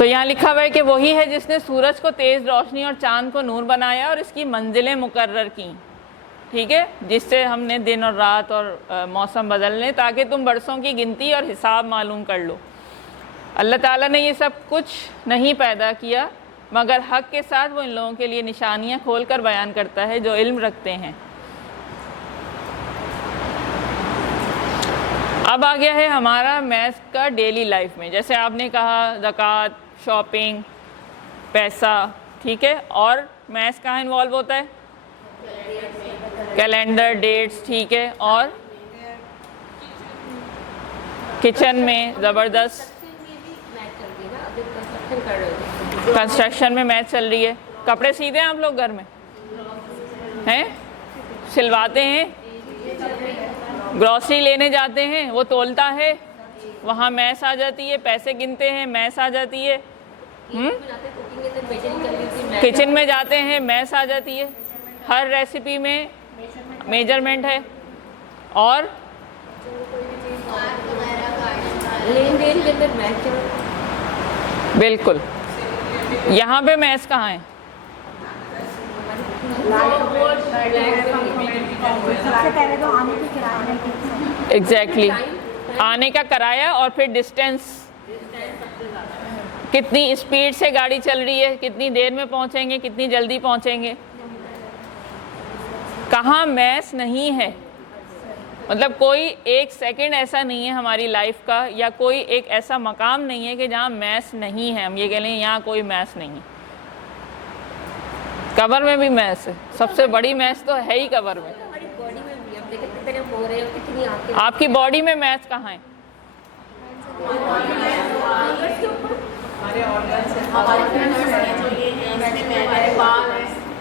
तो यहाँ लिखा हुआ है कि वही है जिसने सूरज को तेज़ रोशनी और चांद को नूर बनाया और इसकी मंजिलें मुकर्रर की, ठीक है, जिससे हमने दिन और रात और मौसम बदल लें ताकि तुम बरसों की गिनती और हिसाब मालूम कर लो। अल्लाह ताला ने ये सब कुछ नहीं पैदा किया मगर हक़ के साथ वो इन लोगों के लिए निशानियाँ खोल कर बयान करता है जो इल्म रखते हैं। अब आ गया है हमारा मैथ्स का डेली लाइफ में, जैसे आपने कहा ज़कात, शॉपिंग, पैसा, ठीक है, और मैथ्स कहाँ इन्वॉल्व होता है? कैलेंडर, डेट्स, ठीक है, और किचन में ज़बरदस्त कंस्ट्रक्शन में मैथ चल रही है। कपड़े सीते हैं आप लोग घर में हैं, सिलवाते हैं, ग्रॉसरी लेने जाते हैं, वो तोलता है, वहाँ मैथ्स आ जाती है, पैसे गिनते हैं, मैथ्स आ जाती है, किचन में जाते हैं, मैथ्स आ जाती है, हर रेसिपी में मेजरमेंट है, और लेन देन के अंदर मैथ। बिल्कुल, यहाँ पे मैथ्स कहाँ है? एग्जैक्टली, आने का किराया और फिर डिस्टेंस, कितनी स्पीड से गाड़ी चल रही है, कितनी देर में पहुँचेंगे, कितनी जल्दी पहुँचेंगे। कहाँ मैथ्स नहीं है? मतलब कोई एक सेकंड ऐसा नहीं है हमारी लाइफ का, या कोई एक ऐसा मकाम नहीं है कि जहाँ मैथ्स नहीं है। हम ये कह लें यहाँ कोई मैथ्स नहीं है। कबर में भी मैथ्स है, सबसे बड़ी मैथ्स तो है ही कबर में। आपकी बॉडी में मैथ्स कहाँ है?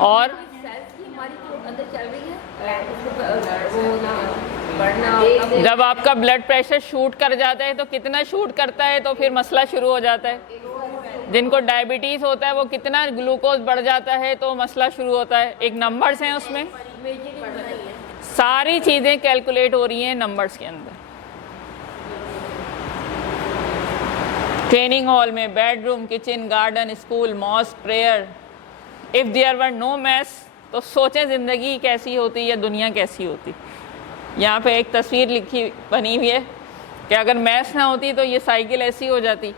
और जब आपका ब्लड प्रेशर शूट कर जाता है तो कितना शूट करता है तो फिर मसला शुरू हो जाता है। जिनको डायबिटीज़ होता है वो कितना ग्लूकोज बढ़ जाता है तो मसला शुरू होता है। एक नंबर्स हैं उसमें, सारी चीज़ें कैलकुलेट हो रही हैं नंबर्स के अंदर। ट्रेनिंग हॉल में, bedroom, kitchen, garden, school, mosque, prayer. If there were no maths तो सोचें ज़िंदगी कैसी होती या दुनिया कैसी होती। यहाँ पे एक तस्वीर लिखी बनी हुई है कि अगर मैथ्स ना होती तो ये साइकिल ऐसी हो जाती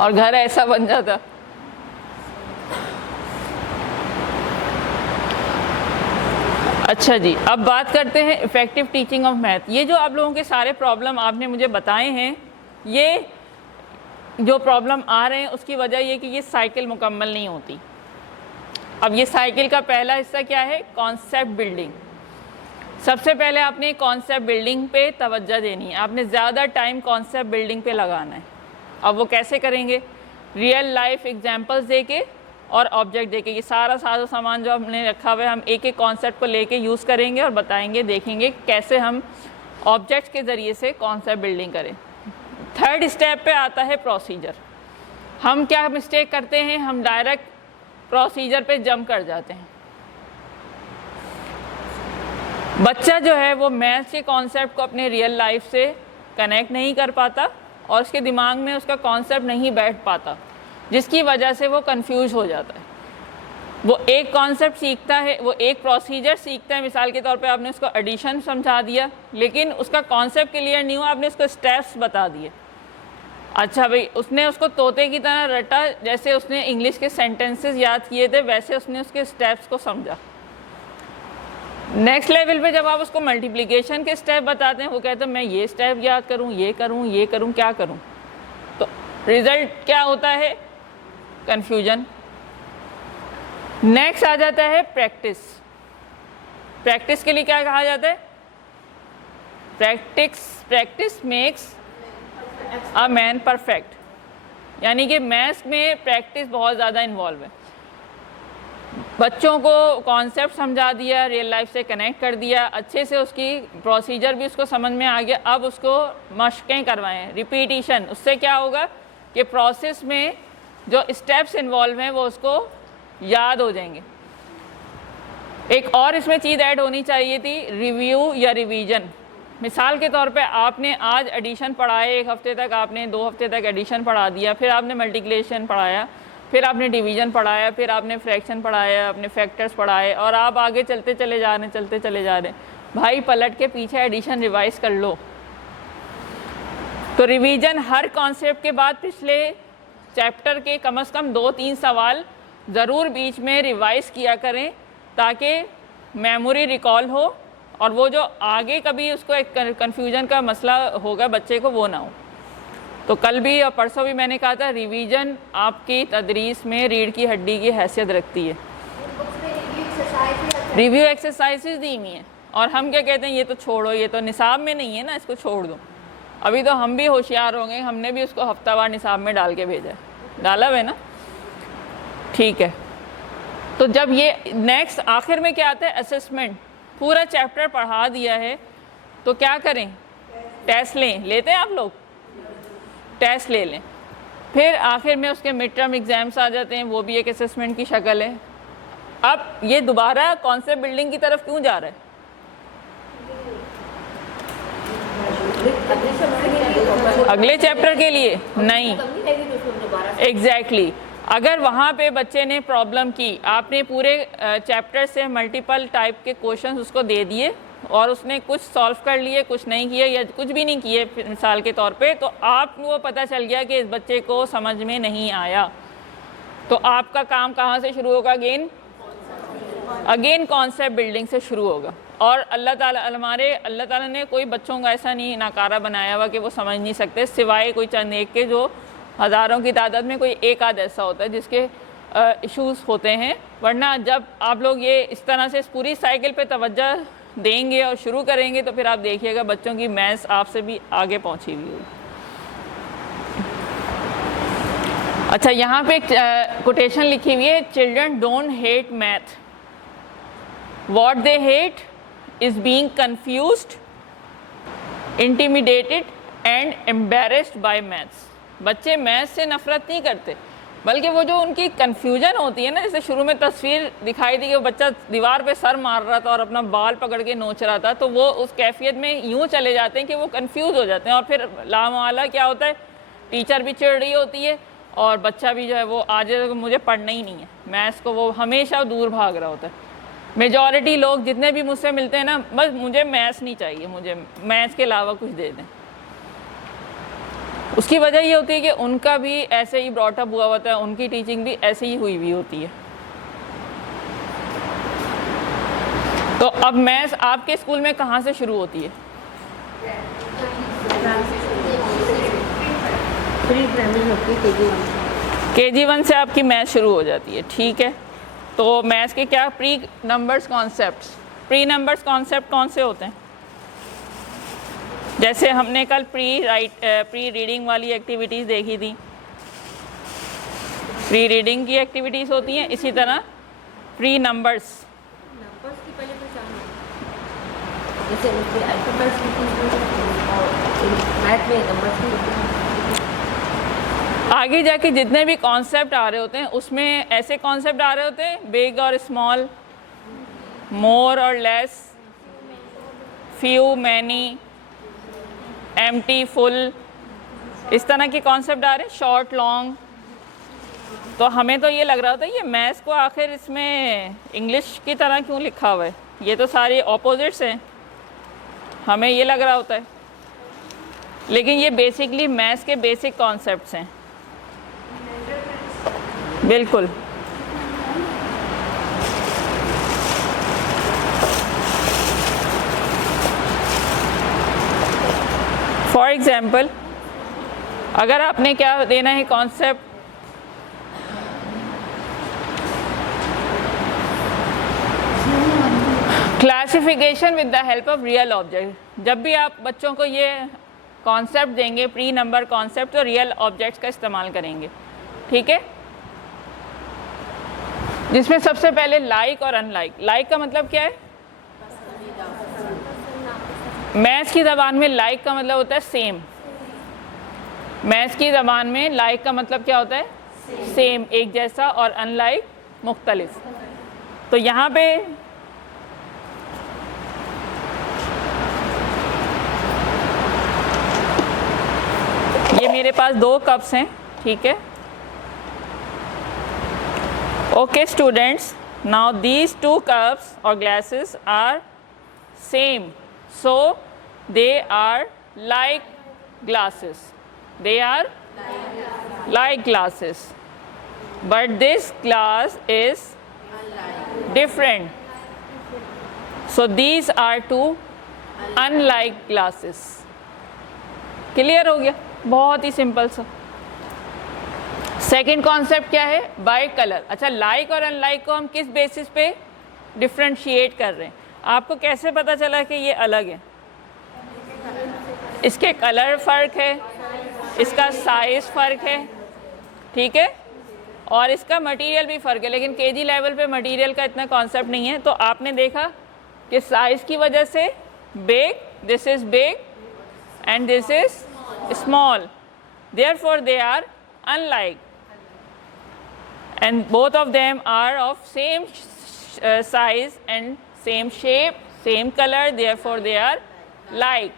और घर ऐसा बन जाता। अच्छा जी, अब बात करते हैं इफ़ेक्टिव टीचिंग ऑफ मैथ। ये जो आप लोगों के सारे प्रॉब्लम आपने मुझे बताए हैं, ये जो प्रॉब्लम आ रहे हैं उसकी वजह ये कि ये साइकिल मुकम्मल नहीं होती। अब ये साइकिल का पहला हिस्सा क्या है? Concept building. सबसे पहले आपने कॉन्सेप्ट बिल्डिंग पे तवज्जो देनी है, आपने ज़्यादा टाइम कॉन्सेप्ट बिल्डिंग पे लगाना है। अब वो कैसे करेंगे? रियल लाइफ एग्जांपल्स देके और ऑब्जेक्ट देके। ये सारा साजो सामान जो हमने रखा हुआ है, हम एक एक कॉन्सेप्ट को लेके यूज़ करेंगे और बताएंगे, देखेंगे कैसे हम ऑब्जेक्ट्स के ज़रिए से कॉन्सेप्ट बिल्डिंग करें। थर्ड स्टेप पे आता है प्रोसीजर। हम क्या मिस्टेक करते हैं? हम डायरेक्ट प्रोसीजर पे जंप कर जाते हैं। बच्चा जो है वो मैथ्स के कॉन्सेप्ट को अपने रियल लाइफ से कनेक्ट नहीं कर पाता और उसके दिमाग में उसका कॉन्सेप्ट नहीं बैठ पाता, जिसकी वजह से वो कंफ्यूज हो जाता है। वो एक कॉन्सेप्ट सीखता है, वो एक प्रोसीजर सीखता है। मिसाल के तौर पे आपने उसको एडिशन समझा दिया, लेकिन उसका कॉन्सेप्ट क्लियर नहीं हुआ, आपने उसको स्टेप्स बता दिए। अच्छा भाई, उसने उसको तोते की तरह रटा, जैसे उसने इंग्लिश के सेंटेंसेस याद किए थे वैसे उसने उसके स्टेप्स को समझा। नेक्स्ट लेवल पे जब आप उसको मल्टीप्लिकेशन के स्टेप बताते हैं, वो कहते हैं मैं ये स्टेप याद करूँ, ये करूँ, ये करूँ, क्या करूँ, तो रिज़ल्ट क्या होता है? कन्फ्यूजन। नेक्स्ट आ जाता है प्रैक्टिस। प्रैक्टिस के लिए क्या कहा जाता है? Practice makes a man perfect. यानी कि मैथ्स में प्रैक्टिस बहुत ज़्यादा इन्वॉल्व है। बच्चों को कॉन्सेप्ट समझा दिया, रियल लाइफ से कनेक्ट कर दिया, अच्छे से उसकी प्रोसीजर भी उसको समझ में आ गया। अब उसको मशक़ें करवाएं, रिपीटिशन। उससे क्या होगा कि प्रोसेस में जो स्टेप्स इन्वॉल्व हैं वो उसको याद हो जाएंगे। एक और इसमें चीज़ ऐड होनी चाहिए थी, रिव्यू या रिवीजन। मिसाल के तौर पे आपने आज एडिशन पढ़ाए, एक हफ्ते तक आपने 2 हफ्ते तक एडिशन पढ़ा दिया, फिर आपने मल्टीप्लिकेशन पढ़ाया, फिर आपने डिवीज़न पढ़ाया, फिर आपने फ्रैक्शन पढ़ाया, आपने फैक्टर्स पढ़ाए, और आप आगे चलते चले जा रहे हैं। भाई पलट के पीछे एडिशन रिवाइज कर लो। तो रिवीजन हर कॉन्सेप्ट के बाद पिछले चैप्टर के कम से कम 2-3 सवाल ज़रूर बीच में रिवाइज किया करें, ताकि मेमोरी रिकॉल हो, और वो जो आगे कभी उसको एक कन्फ्यूजन का मसला होगा बच्चे को, वो ना हो। तो कल भी और परसों भी मैंने कहा था, रिवीजन आपकी तदरीस में रीढ़ की हड्डी की हैसियत रखती है। रिव्यू एक्सरसाइजेज दी हुई हैं, और हम क्या कहते हैं, ये तो छोड़ो, ये तो निसाब में नहीं है ना, इसको छोड़ दो। अभी तो हम भी होशियार हो गए, हमने भी उसको हफ्तावार निसाब में डाल के भेजा है, डाला हुआ है ना, ठीक है। तो जब ये नेक्स्ट आखिर में क्या आता है, असेसमेंट। पूरा चैप्टर पढ़ा दिया है तो क्या करें, टेस्ट लेते हैं आप लोग, टेस्ट ले लें। फिर आखिर में उसके मिड टर्म एग्जाम्स आ जाते हैं, वो भी एक असेसमेंट की शक्ल है। अब ये दोबारा कॉन्सेप्ट बिल्डिंग की तरफ क्यों जा रहा है? अगले चैप्टर के लिए नहीं, एग्जैक्टली अगर वहाँ पे बच्चे ने प्रॉब्लम की, आपने पूरे चैप्टर से मल्टीपल टाइप के क्वेश्चंस उसको दे दिए और उसने कुछ सॉल्व कर लिए, कुछ नहीं किए या कुछ भी नहीं किए मिसाल के तौर पे, तो आपको पता चल गया कि इस बच्चे को समझ में नहीं आया, तो आपका काम कहाँ से शुरू होगा? अगेन कॉन्सेप्ट बिल्डिंग से शुरू होगा। और अल्लाह ताला ने कोई बच्चों को ऐसा नहीं नाकारा बनाया हुआ कि वो समझ नहीं सकते, सिवाय कोई चंद एक के, जो हज़ारों की तादाद में कोई एक आध ऐसा होता है जिसके इश्यूज़ होते हैं। वरना जब आप लोग ये इस तरह से इस पूरी साइकिल पे तवज्जो देंगे और शुरू करेंगे, तो फिर आप देखिएगा बच्चों की मैथ्स आपसे भी आगे पहुंची हुई होगी। अच्छा, यहाँ पे एक कोटेशन लिखी हुई है, children don't hate math, what they hate is being confused, intimidated and embarrassed by maths. बच्चे मैथ्स से नफरत नहीं करते, बल्कि वो जो उनकी कन्फ्यूजन होती है ना, जैसे शुरू में तस्वीर दिखाई दी कि वो बच्चा दीवार पे सर मार रहा था और अपना बाल पकड़ के नोच रहा था, तो वो उस कैफियत में यूँ चले जाते हैं कि वो कंफ्यूज हो जाते हैं, और फिर लामाला क्या होता है, टीचर भी चिढ़ रही होती है और बच्चा भी जो है वो आज मुझे पढ़ना ही नहीं है मैथ्स को, वो हमेशा दूर भाग रहा होता है। मेजॉरिटी लोग जितने भी मुझसे मिलते हैं ना, बस मुझे मैथ्स नहीं चाहिए, मुझे मैथ्स के अलावा कुछ दे दें। उसकी वजह ये होती है कि उनका भी ऐसे ही ब्रॉटअप हुआ होता है, उनकी टीचिंग भी ऐसे ही हुई होती है। तो अब मैथ्स आपके स्कूल में कहाँ से शुरू होती है? KG1 से आपकी मैथ्स शुरू हो जाती है, ठीक है। तो मैथ्स के क्या प्री नंबर्स कॉन्सेप्ट कौन से होते हैं? जैसे हमने कल प्री रीडिंग वाली एक्टिविटीज़ देखी थी, प्री रीडिंग की एक्टिविटीज़ होती हैं, इसी तरह प्री नंबर्स की पहले पहचान, जैसे अल्फाबेट्स मैथ में नंबर्स की, आगे जाके जितने भी कॉन्सेप्ट आ रहे होते हैं उसमें ऐसे कॉन्सेप्ट आ रहे होते हैं, बिग और स्मॉल, मोर और less, few many, empty full, इस तरह के कॉन्सेप्ट आ रहे हैं, शॉर्ट लॉन्ग। तो हमें तो ये लग रहा होता है ये मैथ्स को आखिर इसमें इंग्लिश की तरह क्यों लिखा हुआ है, ये तो सारे ऑपोजिट्स हैं, हमें ये लग रहा होता है, लेकिन ये बेसिकली मैथ्स के बेसिक कॉन्सेप्ट्स हैं। बिल्कुल, फॉर एग्जाम्पल अगर आपने क्या देना है concept, classification with the help of real object. जब भी आप बच्चों को ये कॉन्सेप्ट देंगे प्री नंबर कॉन्सेप्ट, तो रियल ऑब्जेक्ट्स का इस्तेमाल करेंगे, ठीक है। जिसमें सबसे पहले लाइक और अनलाइक। लाइक का मतलब क्या है? मैथ्स की ज़बान में लाइक का मतलब होता है सेम। मैथ्स की ज़बान में लाइक का मतलब क्या होता है? सेम, एक जैसा, और अनलाइक मुख्तलिफ। तो यहाँ पे मेरे पास 2 कप्स हैं, ठीक है। Okay students, now these 2 cups or glasses are same, so they are like glasses. They are like glasses, but this glass is different. So these are 2 unlike glasses. Clear हो गया? बहुत ही सिंपल सा। Second concept क्या है? By colour. अच्छा, like और unlike को हम किस बेसिस पे डिफ्रेंशिएट कर रहे हैं? आपको कैसे पता चला कि ये अलग है? इसके कलर फ़र्क है, इसका साइज़ फ़र्क है, ठीक है, और इसका मटेरियल भी फ़र्क है। लेकिन केजी लेवल पे मटेरियल का इतना कॉन्सेप्ट नहीं है। तो आपने देखा कि साइज़ की वजह से big, this is big and this is small, therefore they are unlike, and both of them are of same size and same shape, same color, therefore they are like.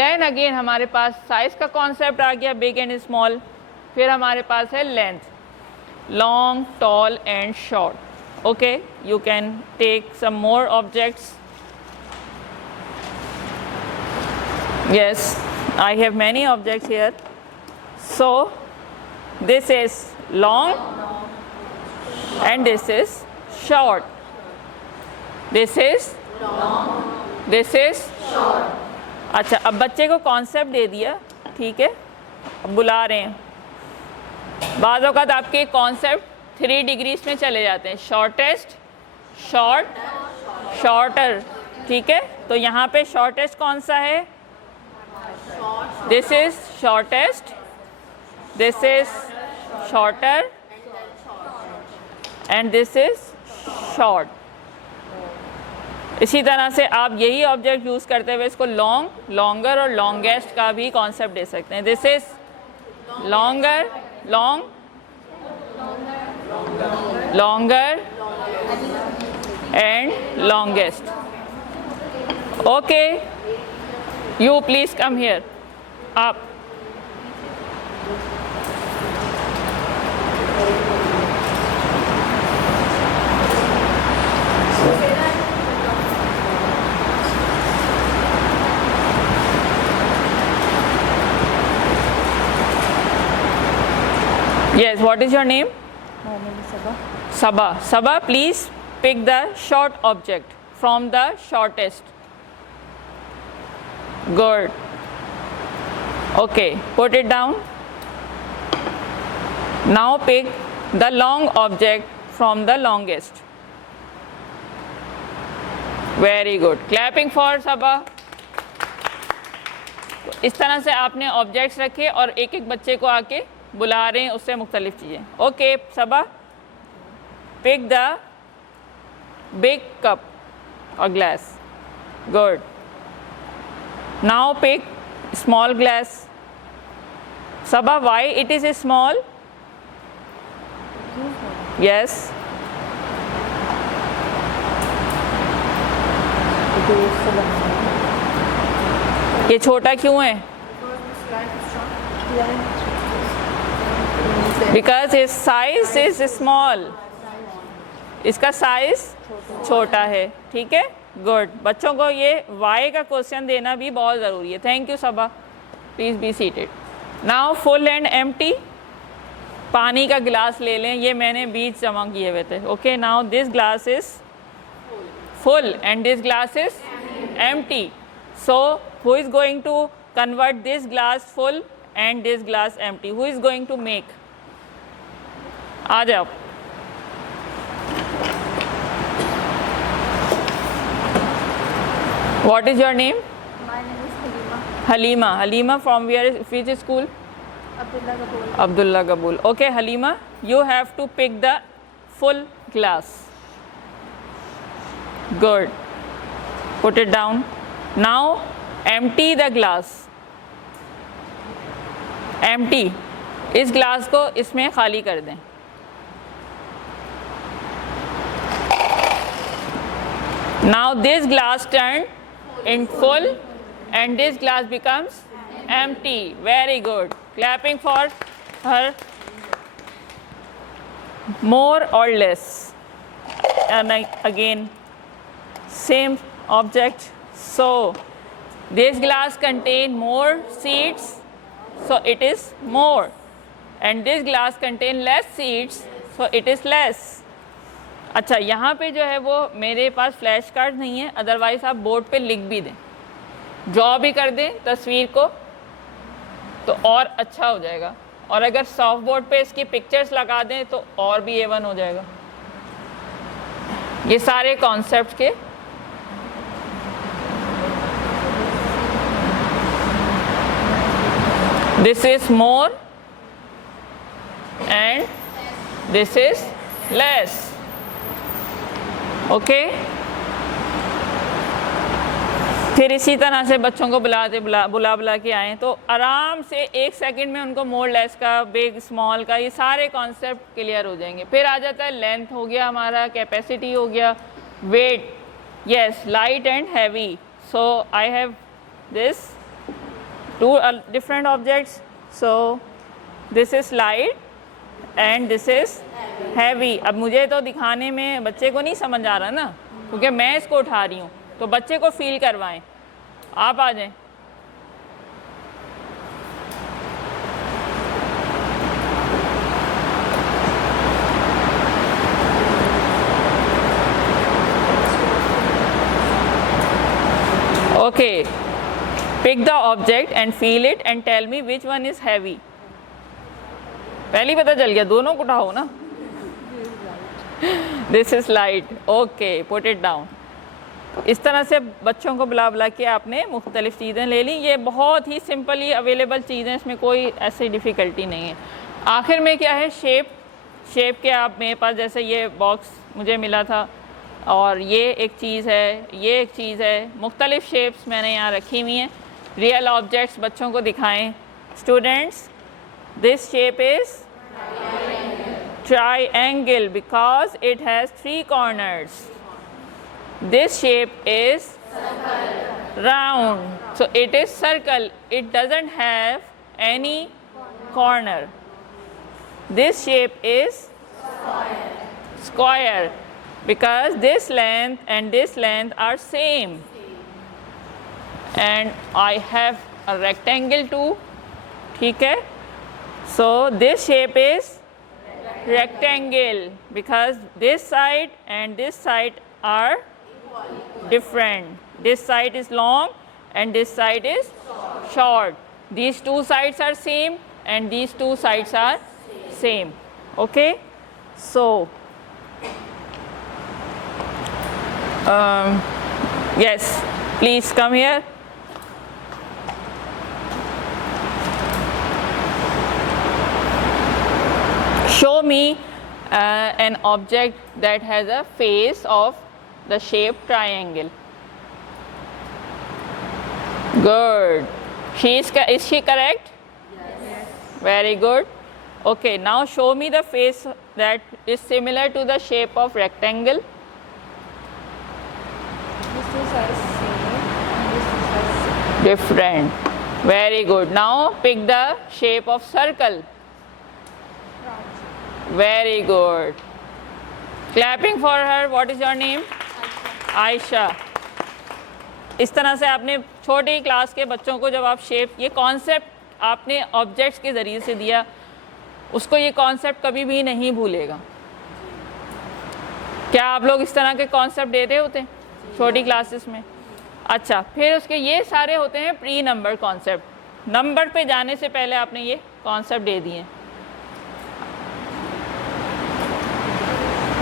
Then again हमारे पास size का concept आ गया, big and small. फिर हमारे पास है length, long, tall and short. Okay, you can take some more objects. Yes, I have many objects here. So this is long and this is short. This is long, this is short. अच्छा, अब बच्चे को concept दे दिया, ठीक है, अब बुला रहे हैं। बाज़ औक़ात आपके कॉन्सेप्ट 3 डिग्रीज में चले जाते हैं, शॉर्टेस्ट, शॉर्ट, शॉर्टर, ठीक है। तो यहाँ पे शॉर्टेस्ट कौन सा है? This is shortest, this is shorter and this is short. इसी तरह से आप यही ऑब्जेक्ट यूज़ करते हुए इसको लॉन्ग, लॉन्गर और लॉन्गेस्ट का भी कॉन्सेप्ट दे सकते हैं। This is longer, long, longer and longest. Okay, you please come here, up. Yes, what is your name? My name is Sabah. Sabah. Sabah, please pick the short object from the shortest. Good. Okay, put it down. Now pick the long object from the longest. Very good. Clapping for Sabah. इस तरह से आपने objects रखे और एक एक बच्चे को आके बुला रहे हैं उससे मुख्तलिफ चीज़ें। Okay Saba, pick the big cup और glass. Good. Now pick small glass. Sabah, why it is small? Yes. ये छोटा क्यों है? Because its size is small. इसका साइज छोटा है, ठीक है। गुड। बच्चों को ये वाई का क्वेश्चन देना भी बहुत ज़रूरी है। Thank you Saba, please be seated. Now full and empty, पानी का गिलास ले लें, ये मैंने बीच जमा किए हुए थे। Okay, now this glass is full and this glass is empty, so who is going to convert this glass full and this glass empty? Who is going to make? आ जाओ। What is your name? My name is Halima. Halima. Halima from which school? Abdullah Gabul. Abdullah Gabul. Okay, Halima, you have to pick the full glass. Good. Put it down. Now empty the glass. Empty. इस glass को इसमें खाली कर दें। Now this glass turned in full and this glass becomes empty. Very good. Clapping for her. More or less. And again, same object. So this glass contain more seeds, so it is more. And this glass contain less seeds, so it is less. अच्छा, यहाँ पे जो है वो मेरे पास flash card नहीं है, otherwise आप बोर्ड पे लिख भी दें, ड्रॉ भी कर दें तस्वीर को, तो और अच्छा हो जाएगा. और अगर सॉफ्ट बोर्ड पे इसकी पिक्चर्स लगा दें तो और भी A1 हो जाएगा. ये सारे कॉन्सेप्ट के this is more and this is less. Okay. फिर इसी तरह से बच्चों को बुला के आएँ तो आराम से 1 सेकंड में उनको मोर लेस का, बिग स्मॉल का, ये सारे कॉन्सेप्ट क्लियर हो जाएंगे. फिर आ जाता है लेंथ हो गया हमारा, कैपेसिटी हो गया, weight, yes, light and heavy. So I have this two different objects. So this is light and this is heavy. अब मुझे तो दिखाने में बच्चे को नहीं समझ आ रहा ना, क्योंकि मैं इसको उठा रही हूँ, तो बच्चे को फील करवाएं. आप आ जाएं. Okay. Pick the object and feel it and tell me which one is heavy. पहले पता चल गया, दोनों को उठाओ ना. This is light. Okay, put it down. इस तरह से बच्चों को बुला के आपने मुख्तलिफ चीज़ें ले ली. ये बहुत ही सिंपली अवेलेबल चीज़ें, इसमें कोई ऐसी डिफ़िकल्टी नहीं है. आखिर में क्या है, शेप के आप मेरे पास जैसे ये बॉक्स मुझे मिला था और ये एक चीज़ है, ये एक चीज़ है, मुख्तलिफ शेप्स मैंने यहाँ रखी हुई हैं. रियल ऑब्जेक्ट्स बच्चों को दिखाएं. Students, this shape is triangle because it has 3 corners. This shape is round, so it is circle. It doesn't have any corner. This shape is square because this length and this length are same. And I have a rectangle too. ठीक है. So this shape is rectangle because this side and this side are different. This side is long and this side is short. These two sides are same and these two sides are same. Okay. So yes, please come here. Show me an object that has a face of the shape triangle. Good. Is she correct? Yes. Very good. Okay, now show me the face that is similar to the shape of rectangle. These two are same and these two are same. Different. Very good. Now pick the shape of circle. Very good. Clapping for her. What is your name? Aisha. इस तरह से आपने छोटी class के बच्चों को जब आप शेप, ये कॉन्सेप्ट आपने ऑब्जेक्ट्स के ज़रिए से दिया, उसको ये कॉन्सेप्ट कभी भी नहीं भूलेगा. क्या आप लोग इस तरह के कॉन्सेप्ट दे रहे होते हैं छोटी क्लासेस में? अच्छा, फिर उसके ये सारे होते हैं प्री नंबर कॉन्सेप्ट. नंबर पे जाने से पहले आपने ये कॉन्सेप्ट दे दिए.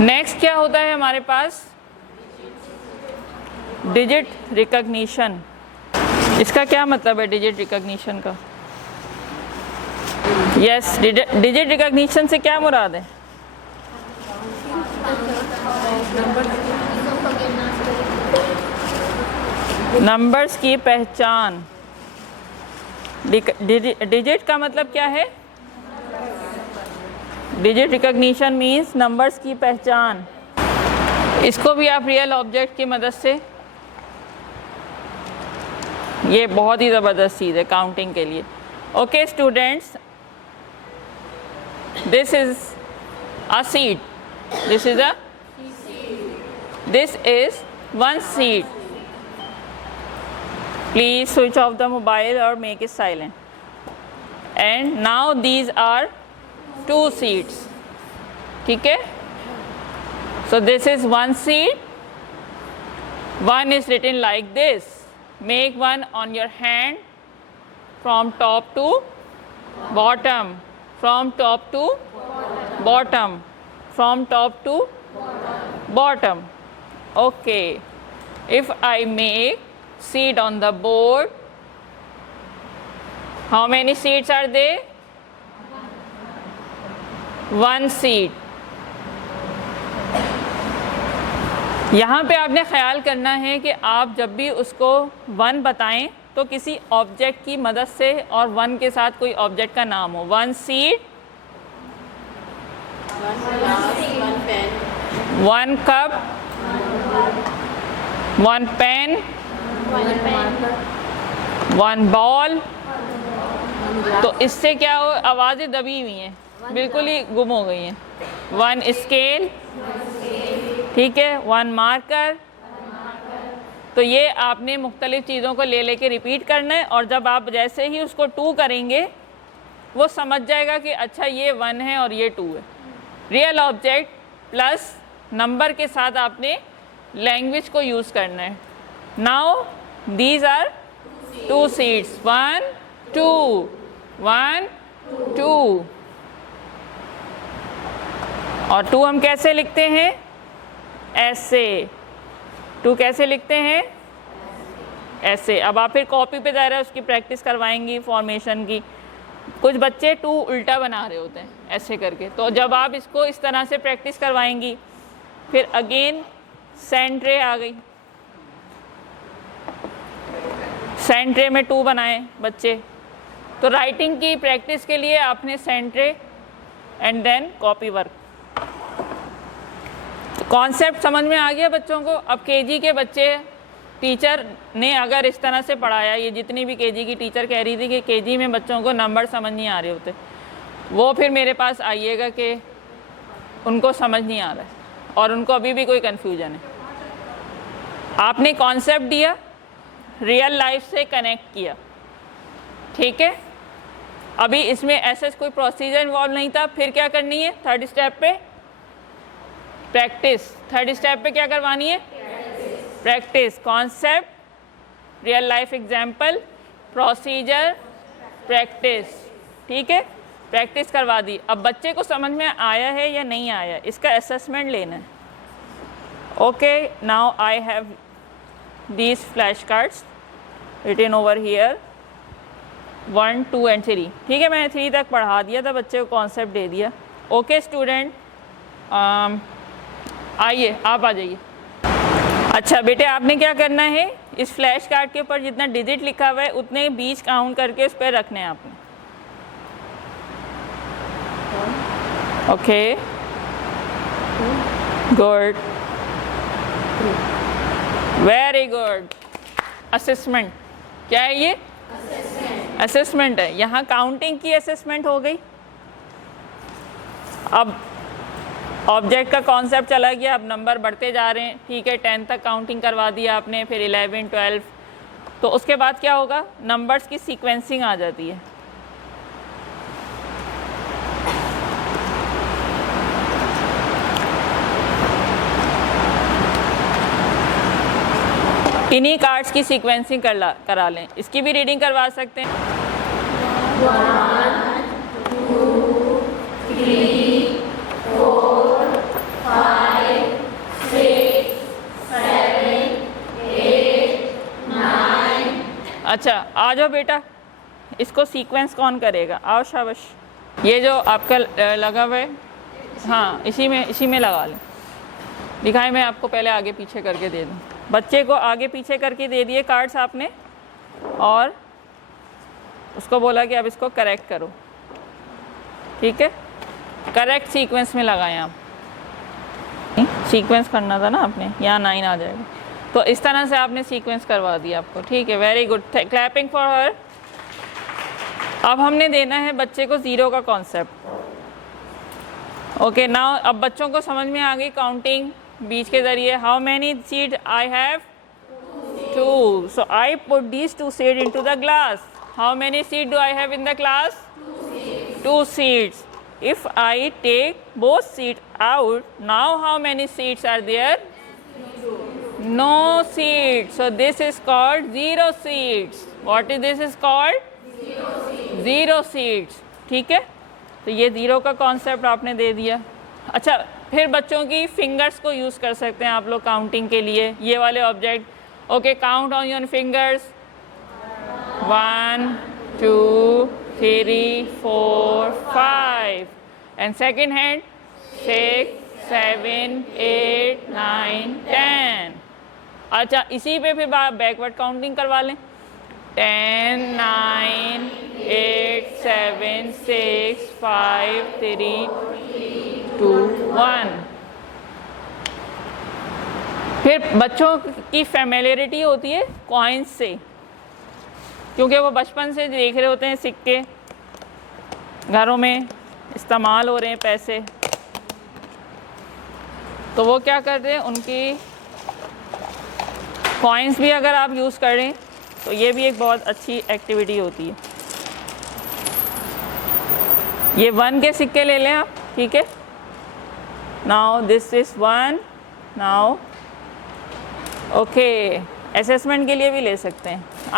नेक्स्ट क्या होता है हमारे पास? Digit recognition. इसका क्या मतलब है डिजिट रिकॉग्निशन का? यस, डिजिट रिकॉग्निशन से क्या मुराद है? नंबर्स की पहचान. डिजिट का मतलब क्या है? डिजिट रिकॉग्निशन मीन्स नंबर्स की पहचान. इसको भी आप रियल ऑब्जेक्ट की मदद से ये बहुत ही ज़बरदस्त चीज़ है काउंटिंग के लिए। Okay students, this is a seed, this is a this is one seed. Please switch off the mobile or make it silent. And now these are two seeds. ठीक है? So this is one seed. One is written like this. Make one on your hand from top to bottom. From top to bottom. From top to bottom. Okay, if I make seed on the board, how many seeds are there? One seed. यहाँ पे आपने ख्याल करना है कि आप जब भी उसको वन बताएं तो किसी ऑब्जेक्ट की मदद से और वन के साथ कोई ऑब्जेक्ट का नाम हो। One seed, one cup, one pen, one ball. तो इससे क्या हो, आवाज़ें दबी हुई हैं, बिल्कुल ही गुम हो गई हैं। वन स्केल, ठीक है, वन मार्कर। तो ये आपने मुख्तलिफ़ चीज़ों को ले लेके रिपीट करना है, और जब आप जैसे ही उसको टू करेंगे वो समझ जाएगा कि अच्छा ये वन है और ये टू है। रियल ऑब्जेक्ट प्लस नंबर के साथ आपने लैंग्वेज को यूज़ करना है। Now these are two seeds, one two, one two. और टू हम कैसे लिखते हैं? ऐसे। टू कैसे लिखते हैं? ऐसे। अब आप फिर कॉपी पे ज़रा उसकी प्रैक्टिस करवाएंगी फॉर्मेशन की। कुछ बच्चे टू उल्टा बना रहे होते हैं ऐसे करके, तो जब आप इसको इस तरह से प्रैक्टिस करवाएंगी, फिर अगेन सेंट्रे आ गई, सेंट्रे में टू बनाए बच्चे। तो राइटिंग की प्रैक्टिस के लिए आपने centre and then copy work. Concept समझ में आ गया बच्चों को? अब केजी के बच्चे, टीचर ने अगर इस तरह से पढ़ाया, ये जितनी भी केजी की टीचर कह रही थी कि केजी में बच्चों को नंबर समझ नहीं आ रहे होते, वो फिर मेरे पास आइएगा कि उनको समझ नहीं आ रहा है और उनको अभी भी कोई कन्फ्यूजन है। आपने कॉन्सेप्ट दिया, रियल लाइफ से कनेक्ट किया, ठीक है। अभी इसमें ऐसा कोई प्रोसीजर इन्वॉल्व नहीं था। फिर क्या करनी है? थर्ड स्टेप पे प्रैक्टिस। थर्ड स्टेप पे क्या करवानी है? Practice. Concept, real life example, procedure, practice, ठीक है। प्रैक्टिस करवा दी। अब बच्चे को समझ में आया है या नहीं आया, इसका असेसमेंट लेना है। Okay, now I have these flash cards written over here, 1, 2 and 3, ठीक है। मैंने 3 तक पढ़ा दिया था, बच्चे को कॉन्सेप्ट दे दिया। ओके स्टूडेंट, आइए आप आ जाइए। अच्छा बेटे, आपने क्या करना है, इस फ्लैश कार्ड के ऊपर जितना डिजिट लिखा हुआ है उतने बीच काउंट करके उस पर रखने हैं आपने। Okay, good, very good. Assessment क्या है ये? असेसमेंट है। यहाँ काउंटिंग की असेसमेंट हो गई। अब ऑब्जेक्ट का कॉन्सेप्ट चला गया, अब नंबर बढ़ते जा रहे हैं, ठीक है। 10 तक काउंटिंग करवा दिया आपने, फिर 11, 12। तो उसके बाद क्या होगा? नंबर्स की सीक्वेंसिंग आ जाती है। इन्हीं कार्ड्स की सीक्वेंसिंग करा लें। इसकी भी रीडिंग करवा सकते हैं। 1, 2, 3, 4, 5, 6, 7, 8, 9। अच्छा आ जाओ बेटा, इसको सीक्वेंस कौन करेगा? आओ शाबाश। ये जो आपका लगा हुआ है, हाँ इसी में लगा लें। दिखाएं, मैं आपको पहले आगे पीछे करके दे दूँ। बच्चे को आगे पीछे करके दे दिए कार्ड्स आपने, और उसको बोला कि अब इसको करेक्ट करो, ठीक है। करेक्ट सीक्वेंस में लगाएं आप। सीक्वेंस करना था ना आपने, यहाँ 9 आ जाएगा। तो इस तरह से आपने सीक्वेंस करवा दिया आपको, ठीक है, very good, clapping for her. अब हमने देना है बच्चे को ज़ीरो का कॉन्सेप्ट। ओके नाउ, अब बच्चों को समझ में आ गई काउंटिंग बीच के ज़रिए। How many seed I have? 2, so I put these 2 seeds into the glass. How many seeds do I have in the glass? 2 seeds. If I take both seeds out, now how many seeds are there? No seeds. So this is called 0 seeds. What is this is called? 0 seeds. ठीक है, तो ये 0 का concept आपने दे दिया। अच्छा, फिर बच्चों की फिंगर्स को यूज़ कर सकते हैं आप लोग काउंटिंग के लिए, ये वाले object. Okay, count on your fingers, 1 2 3 4 5, and second hand 6 7 8 9 10। अच्छा, इसी पे फिर बैकवर्ड काउंटिंग करवा लें, 10 9 8 7 6 5 3 2 1। फिर बच्चों की फेमिलियरिटी होती है कॉइन्स से, क्योंकि वो बचपन से देख रहे होते हैं सिक्के, घरों में इस्तेमाल हो रहे हैं पैसे, तो वो क्या कर रहे हैं, उनकी कॉइन्स भी अगर आप यूज़ करें तो ये भी एक बहुत अच्छी एक्टिविटी होती है। ये 1 के सिक्के ले लें आप, ठीक है। Now this is 1। Now okay, assessment के लिए भी ले सकते हैं।